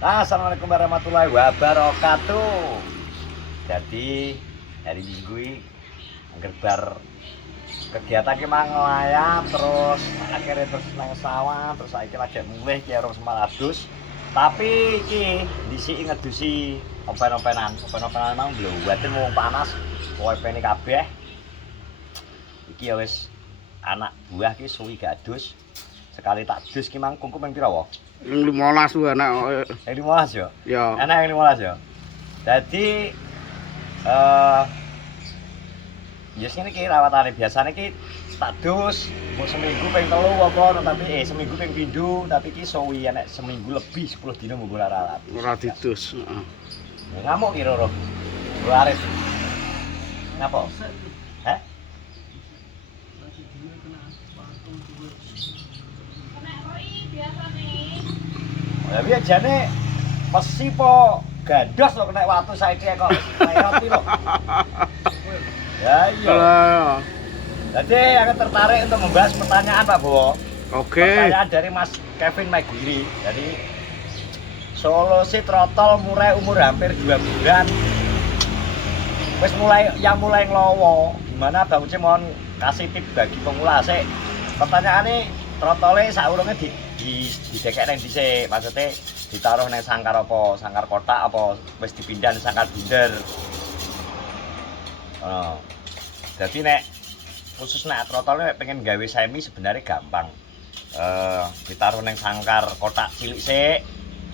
Assalamualaikum warahmatullahi wabarakatuh. Jadi hari Minggu ini angger bar kegiatan ki mang nglayat terus akhirnya terus nang sawah terus saiki lagi mulih ki arep semaladus. Tapi iki dhisiki ngedusi open-openan mang lho, waten wong panas opene kabeh. Iki ya wis anak buah ki suwi gak adus. Sekali tak dus ki mang kungku ping pira wae? Yang 15 ku enak. Yang 15 ya? Ya. Enak yang 15 ya? Jadi biasanya ini rawatane biasanya ki tak dus mau seminggu ping 3 apa tapi seminggu ping 7 tapi ki suwi enek seminggu lebih 10 dina mbok ora rawat. Ora didus, heeh. Ngamuk ki Roro. Bro Arif. Napa? Heh? Ya piye jane mesti po gandos kok nek watu saiki kok roti lho. Ya iya. Jadi aku tertarik untuk membahas pertanyaan Pak Bowo. Oke. Pertanyaan dari Mas Kevin Magiri. Jadi solusi trotol murai umur hampir 2 bulan. Wis mulai ngelowo. Gimana Bang Uci mohon kasih tip bagi pemula sih. Pertanyaannya trotolnya saurunge didekek nang dhisik, maksudnya ditaruh nang sangkar apa, sangkar kotak apa wis dipindah nang sangkar bunder. Jadi nek khusus nek trotolnya pengen gawe semi sebenarnya gampang. Ditaruh nang sangkar kotak cilik sik,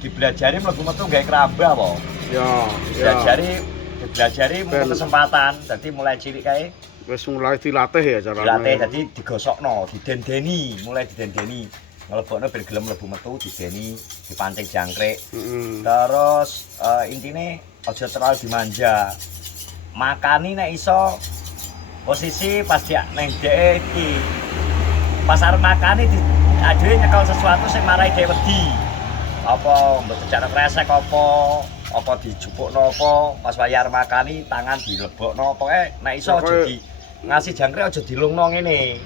dibelajari mlebu metu gawe keramba apa. Ya, Dibelajari mung kesempatan. Dadi mulai cilik kae wis mulai dilatih ya carane. dilatih, dadi digosokno, didendeni, mulai didendeni. Ngelebokno ben gelem mlebu metu dideni, dipancing jangkrik. Terus intine aja terlalu dimanja. Makani nek iso posisi pas dia neng dhek iki. Pas arep makani adewe nyekel sesuatu sing marai dhek wedi. Apa mbok cecak kresek apa dijupukno apa pas wayar makani tangan dilebokno pokoke nek iso aja di ngasih jangkrik aja dilungno ngene.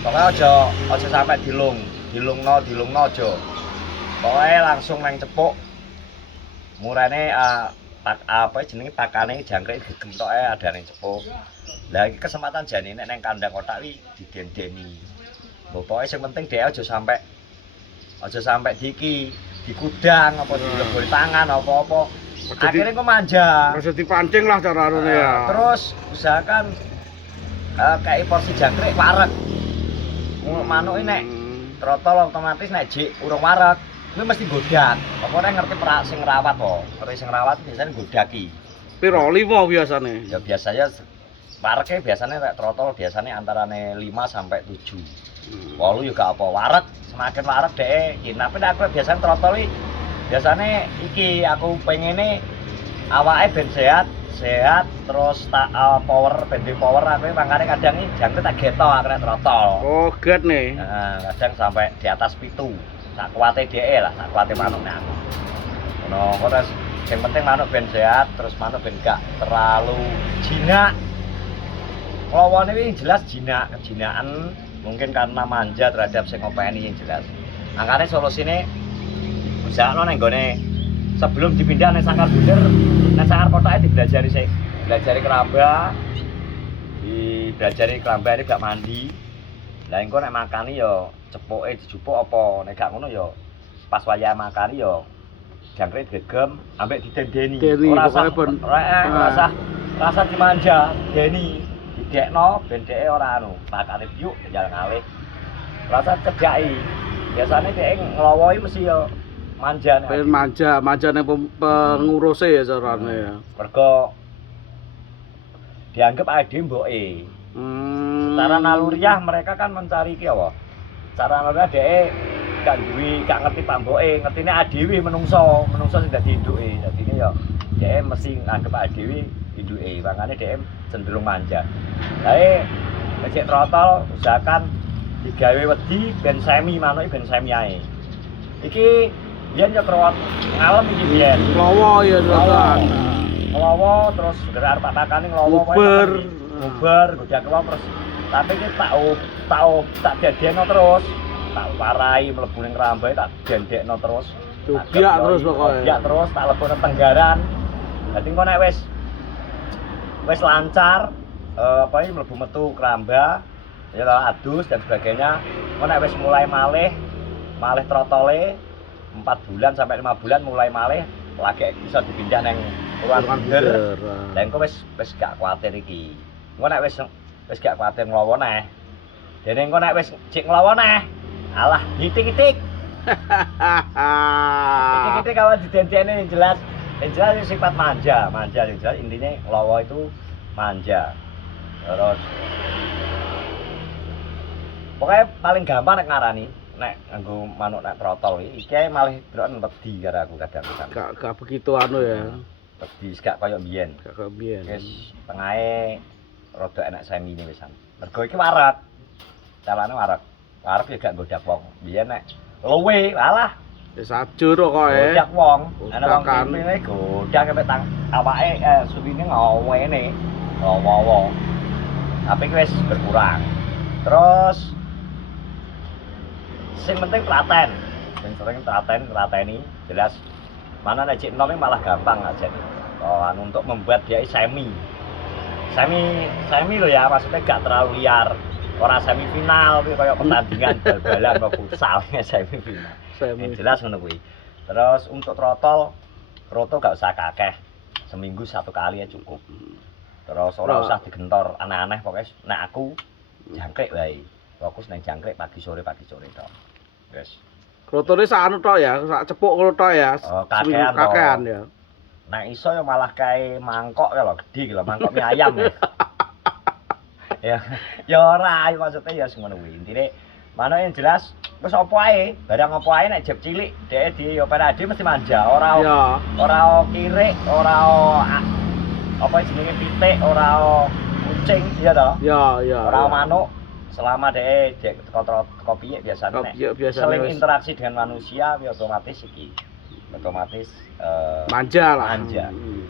Pokoke aja sampai dilungno aja. Pokoke langsung nang cepuk. Murane apa jenenge pakane jangkrik gegem tok ada ning cepuk. Lah iki kesempatan jane nek nang kandang kotak iki didendeni. Pokoke sing penting dhek aja sampai dikudang apa dilebur tangan apa-apa. Akhirnya kok manja. Wis dipancing lah carane ya. Terus usahakan kayak porsi jangkrik wareg. Manuk ini nek trotol otomatis nek jik urung wareg, kuwi mesti godak. Pokoknya ngerti sing ngrawat po. Ngerti sing ngrawat biasanya godaki. Piro 5 biasane? Ya biasanya waregnya biasanya nek trotol biasanya antarane 5 sampai 7. 8 juga apa wareg, semakin wareg dhek. Tapi nek aku biasanya trotol iki biasanya iki aku pengene awake ben sehat terus tak power aku mangkane kadang iki jangkrik tak geto aku nek trotol. Oh, get nih. Nah, kadang sampai di atas 7. Sak kuwate dhek lah, sak kuwate manuk nek aku. Ngono, terus yang penting manuk ben sehat, terus manuk ben gak terlalu jinak. Lawane iki jelas jinaan mungkin karena manja terhadap sing ngopeni yang jelas. Makane solusine usahakno nang gone sebelum dipindah nang sangkar bunder, nang sangkar kotake dibelajari sik. Belajari keramba. Dibelajari keramba ini gak mandi. Lah engko nek makani ya cepuke dijupuk apa, nek gak ngono ya pas wayah makani ya jangkrik gegem ambek didendeni. Rasa dimanja, deni didekno ben dheke ora anu, pakane biuk jalan ngalih. Rasa cedhaki. Biasane dheke nglowoi mesti ya manja nek. Pengen manjane penguruse ya carane ya. Mergo dianggap ade mboke. Secara naluriah mereka kan mencari ki apa? Cara naluriah dheke gak ngerti Pak mboke, ngertine adewe menungso sing dadi induke. Dadine ya dheke mesti nganggep adewe induke. Makane dheke cenderung manja. Lah nek trotol usahakan digawe wedi ben semi manuke ben semi ae. Iki biyen ya krowot ngalem iki biyen. Lowo ya dolan. Lowo terus gerak arep makane lowo kowe. Bubar godak wong terus tapi iki tak dadekno terus. Tak warai mlebu ning rambae tak dendekno terus. Cobiak terus pokoknya. Cobiak terus tak lebokno tenggaran. Dadi engko nek wis lancar apa iki mlebu metu keramba ya adus dan sebagainya. Engko nek wis mulai malih trotole 4 bulan sampai 5 bulan mulai malih lagi bisa dipindah nang ruang bunder. Lah engko wis gak kuwatir iki. Engko nek wis gak kuwatir nglawan neh. Dene engko nek wis cek nglawan neh. Alah, hitik-hitik. Hitik-hitik kalau didentene jelas sifat manja yang jelas intinya nglawa itu manja. Terus pokoknya paling gampang nek ngarani nek nganggo manuk nek trotol iki malah berokan wedi karo aku kadang-kadang. Gak begitu anu ya. Wedi gak koyo mbiyen. Gak koyo mbiyen. Wis tengahe rada enak semine wisan. Mergo iki warak. Calane warak. Warak ya gak nggodak wong. Mbiyen nek luwe alah wis ajur kok godak wong. Ana wong Godakan. kene godak sampe tang awake suwine ngowene. Wow. Tapi wis berkurang. Terus sing penting telaten. Sing sering telateni jelas mana nek cek nom malah gampang aja nih. Oh, untuk membuat dia semi lho ya, maksudnya gak terlalu liar. Ora semifinal kuwi kaya pertandingan bal-balan apa futsal semifinal. Jelas ngono kuwi. Terus untuk roto gak usah kakeh. Seminggu 1 kali ya cukup. Terus ora usah digentor aneh-aneh pokoknya nek aku jangkrik wae. Fokus nang jangkrik pagi sore tok. Wes. Rotone sak anu tok ya, sak cepuk ngono tok ya. Oh, kakean ya. Nek iso ya malah kae mangkok ya lho, gede lho, mangkok mie ayam ya. Ya ora maksudnya ya ngono kuwi. Intine manuk yang jelas wis apa ae, barang apa ae nek jeb cilik dhek di operasi mesti manja, ora kirik, ora apa jenenge pitik, ora kucing ya toh. Ya. Ora manuk selama dhek teko piye biasane nek sering interaksi dengan manusia ya otomatis manja lah.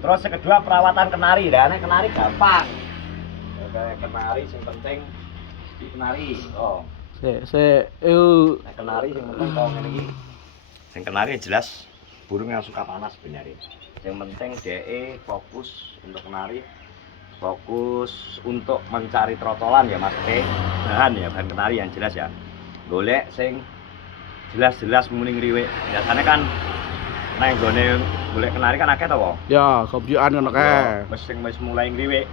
Terus yang kedua perawatan kenari. Nah, kenari gampang. Kayak kenari yang penting di kenari. Oh. Nah, kenari yang penting kok ngene iki. Sing kenari jelas burung yang suka panas sebenarnya. Yang penting DE fokus untuk kenari, fokus untuk mencari trotolan ya Mas bahan kenari yang jelas ya. Golek sing jelas-jelas muni ngriwik. Biasanya kan nang gone golek kenari kan akeh to, Wo? Ya, kobyokan ngono kae. Wis mulai ngriwik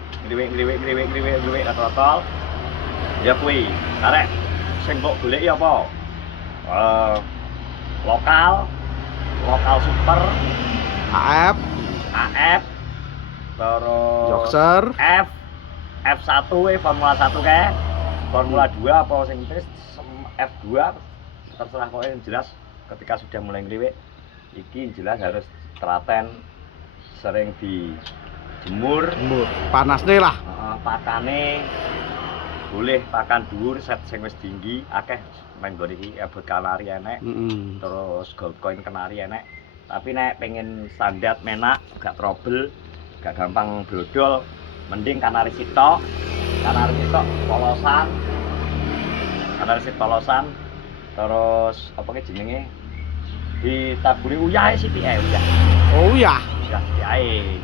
trotol. Ya kuwi, arek sing kok goleki apa? Lokal super, AF, terus Yoxer, F1 Formula 1 kae. Formula 2 apa sing F2 terserah kok yang jelas ketika sudah mulai ngriwik iki jelas harus telaten sering dijemur panasnya lah pakane boleh pakan dhuwur set sing wis tinggi akeh main gone iki abot kanari enek terus gold coin kenari enek tapi nek pengen standar menak gak trouble gak gampang brodol mending kanari sitok polosan terus apa ke jenenge ditaburi uyahe sih piye uyah. Oh uyah. Ya piye.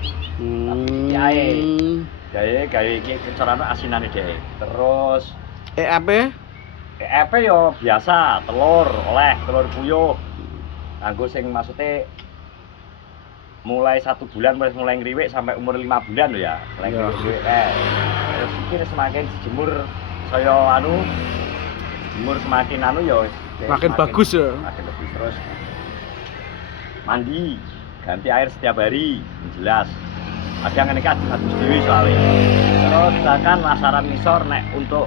Gawe iki carane asinane dhek. Terus EAP yo biasa telur puyuh. Kanggo sing maksude mulai 1 bulan mulai ngriwik sampai umur 5 bulan lho ya. Mulai ngriwik. Terus iki semakin dijemur saya jemur semakin ya makin bagus ya. Makin bagus terus. Mandi, ganti air setiap hari, jelas. Ada yang nekat harus dewi soalnya. Terus sedangkan lasaran ngisor nek untuk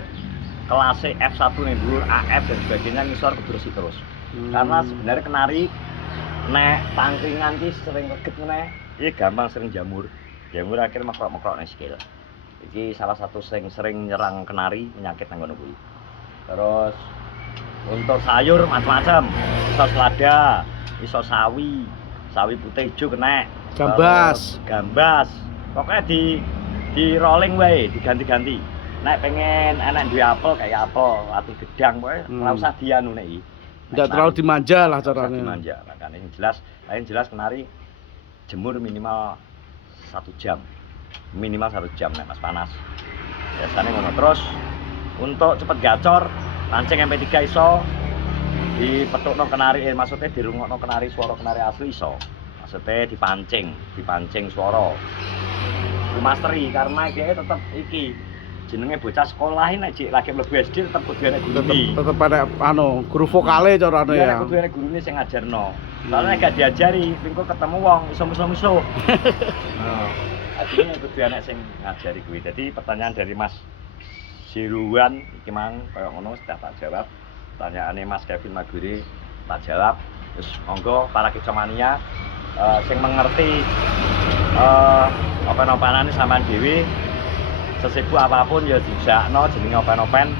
kelas F1 nih dulu, AF dan sebagainya ngisor bersih terus. Karena sebenarnya kenari nek pangkringan ki sering reget meneh, iki gampang sering jamur akhirnya makrok-makrok nek sikil. Iki salah satu sering nyerang kenari penyakit nang ngono kuwi. Terus untuk sayur macam-macam, iso selada, iso sawi putih hijau kena, gambas. Pokoknya di rolling wae, diganti-ganti. Nek pengen enak duwe apel kayak apel, ati gedang kowe ora usah dianu nek iki. Tidak terlalu dimanja lah Nggak usah caranya. dimanja. Makanya yang jelas kenari jemur minimal 1 jam. Minimal 1 jam nek Mas panas. Biasanya ngono. Terus untuk cepet gacor, pancing MP3 iso dipetukno kenari, maksudnya dirungokno kenari, suara kenari asli iso. Maksudnya dipancing suara. Dimasteri karena dia tetep iki jenenge bocah sekolah nek cik lagi mlebu SD tetep kudu ana gurune. Tetep ada guru vokale caranya Iya, ya. kudu ana gurune sing ngajarno. Soalnya nek gak diajari, engko ketemu wong iso-iso. Nah, artinya kudu ana sing ngajari kuwi. Jadi pertanyaan dari Mas Siruan iki mang koyo ngono sudah tak jawab. Pertanyaane Mas Kevin Maguri tak jawab. Terus monggo para kicomania sing mengerti open-openane sampean dhewe sesibuk apapun ya dijakno jenenge open-open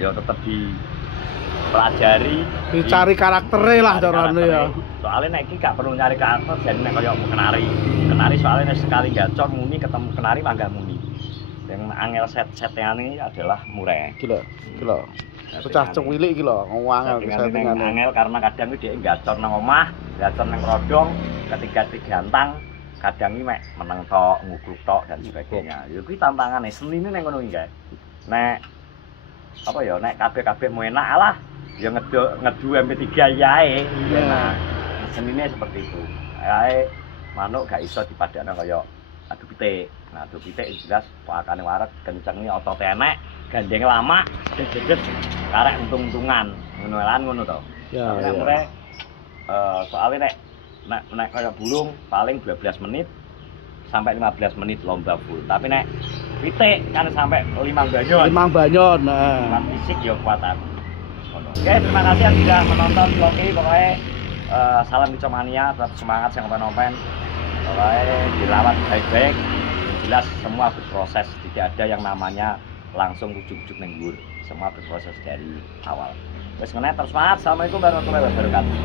ya tetep dipelajari, Dicari karakternya lah caranya ya. Soalnya nek iki gak perlu nyari karakter jadi nek koyo kenari. Kenari soalnya nek sekali gacor muni ketemu kenari mah gak muni. Yang angel settingane adalah mureh. Gila. Pecah cewilik iki lho, angel Settingan angel karena kadang dia gacor nang omah, gacor nang rodong, ketika digantang kadang iki mek meneng tok, ngukluk tok dan sebagainya. Ya kuwi tantangane senine ning ngono iki, guys. Nek apa ya nek kabeh-kabeh mau enak alah ya ngedu MP3 yae. Nah, senine seperti itu. Ae manuk gak iso dipadakno kaya adu pitik. Nah, adu pitik jelas pakane waret, kencenge otot enek, gandeng lama, jejet karek untung-untungan. Ngono lan ngono to. Ya. Soalnya nek kaya burung paling 12 menit sampai 15 menit lomba full. Tapi nek pitik kan sampai 5 banyon. 5 banyon. Nah. Kuat fisik ya kuatan. Oke, terima kasih yang sudah menonton vlog ini. Pokoknya salam kicomania, tetap semangat yang open-open. Pokoknya dirawat baik-baik. Jelas semua berproses, tidak ada yang namanya langsung ujuk-ujuk nenggur. Semua berproses dari awal. Terus mengenai terus semangat. Assalamualaikum warahmatullahi wabarakatuh.